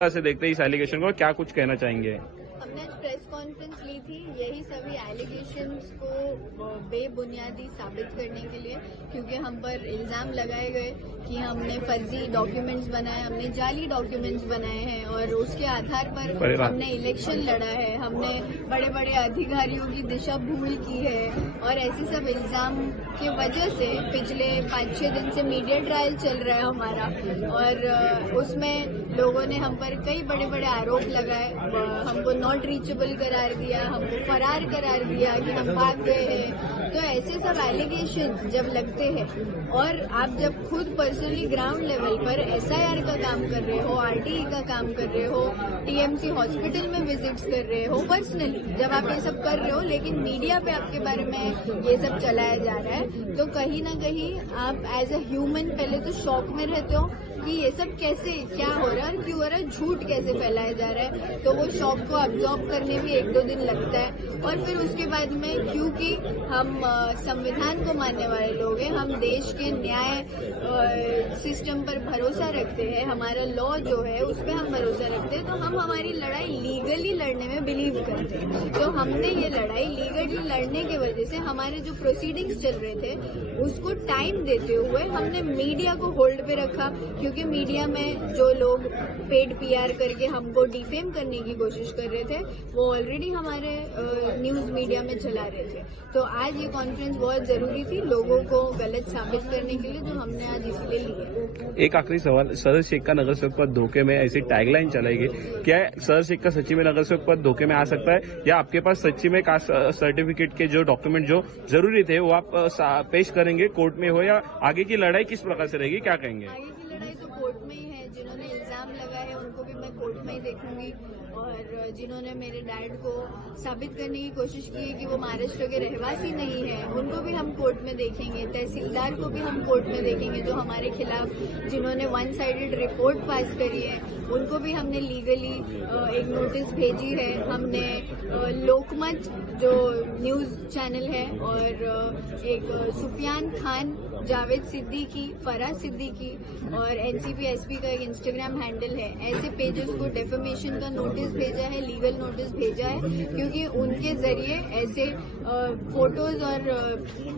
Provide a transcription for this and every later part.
से देखते हैं इस एलिगेशन को, क्या कुछ कहना चाहेंगे? हमने आज प्रेस कॉन्फ्रेंस ली थी यही सभी एलिगेशंस को बेबुनियादी साबित करने के लिए, क्योंकि हम पर इल्जाम लगाए गए कि हमने फर्जी डॉक्यूमेंट्स बनाए, हमने जाली डॉक्यूमेंट्स बनाए हैं और उसके आधार पर हमने इलेक्शन लड़ा है, हमने बड़े बड़े अधिकारियों की दिशा भूल की है और ऐसे सब इल्जाम की वजह से पिछले 5-6 दिन से मीडिया ट्रायल चल रहा है हमारा और उसमें लोगों ने हम पर कई बड़े बड़े आरोप लगाए, हमको नॉट रीचेबल करार दिया, हमको फरार करार दिया कि हम भाग गए हैं। तो ऐसे सब एलिगेशन जब लगते हैं और आप जब खुद पर्सनली ग्राउंड लेवल पर एसआईआर का काम कर रहे हो, आरटीई का काम कर रहे हो, टीएमसी हॉस्पिटल में विजिट्स कर रहे हो, पर्सनली जब आप ये सब कर रहे हो लेकिन मीडिया पे आपके बारे में ये सब चलाया जा रहा है, तो कहीं ना कहीं आप एज अ ह्यूमन पहले तो शॉक में रहते हो कि ये सब कैसे, क्या हो रहा है, क्यों हो रहा है, झूठ कैसे फैलाया जा रहा है। तो वो शॉक को अब्जॉर्ब करने में 1-2 दिन लगता है और फिर उसके बाद में, क्योंकि हम संविधान को मानने वाले लोग हैं, हम देश के न्याय सिस्टम पर भरोसा रखते हैं, हमारा लॉ जो है उस पर हम भरोसा रखते हैं, तो हम हमारी लड़ाई लीगली लड़ने में बिलीव करते हैं। तो हमने ये लड़ाई लीगली लड़ने की वजह से हमारे जो प्रोसीडिंग्स चल रहे थे उसको टाइम देते हुए हमने मीडिया को होल्ड पे रखा, क्योंकि मीडिया में जो लोग पेड पीआर करके हमको डिफेम करने की कोशिश कर रहे थे वो ऑलरेडी हमारे न्यूज मीडिया में चला रहे थे। तो आज ये कॉन्फ्रेंस बहुत जरूरी थी लोगों को गलत साबित करने के लिए, जो हमने आज इसलिए ली है। एक आखिरी सवाल, सदर शेख का नगर सेवक पद धोखे में, ऐसी टैगलाइन चलाई गई, क्या सदर शेख का सच्ची में नगर सेवक पद धोखे में आ सकता है, या आपके पास सच्ची में कास्ट सर्टिफिकेट के जो डॉक्यूमेंट जो जरूरी थे वो आप पेश करेंगे कोर्ट में हो, या आगे की लड़ाई किस प्रकार से रहेगी, क्या कहेंगे? आगे की लड़ाई तो कोर्ट में ही है, जिन्होंने इल्जाम लगाए हैं उनको भी मैं कोर्ट में ही देखूंगी और जिन्होंने मेरे डैड को साबित करने की कोशिश की है कि वो महाराष्ट्र के रहवासी नहीं है उनको भी हम कोर्ट में देखेंगे, तहसीलदार को भी हम कोर्ट में देखेंगे जो हमारे खिलाफ जिन्होंने 1 साइडेड रिपोर्ट पास करी है, उनको भी हमने लीगली एक नोटिस भेजी है। हमने लोकमत जो न्यूज चैनल है और एक सुफियान खान, जावेद सिद्दीकी, फराज सिद्दीकी और एनसीपी एसपी का एक इंस्टाग्राम हैंडल है, ऐसे पेजेस को डेफेमेशन का नोटिस भेजा है, लीगल नोटिस भेजा है, क्योंकि उनके जरिए ऐसे फोटोज और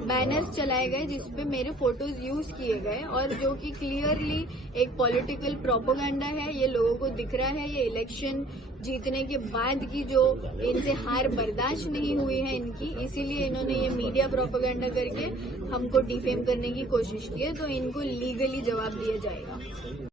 बैनर्स चलाए गए जिसपे मेरे फोटोज यूज किए गए और जो कि क्लियरली एक पॉलिटिकल प्रोपेगेंडा है। ये लोगों को दिख रहा है, ये इलेक्शन जीतने के बाद की जो इनसे हार बर्दाश्त नहीं हुई है इनकी, इसीलिए इन्होंने ये मीडिया प्रोपेगेंडा करके हमको डिफेम करने की कोशिश की है, तो इनको लीगली जवाब दिया जाएगा।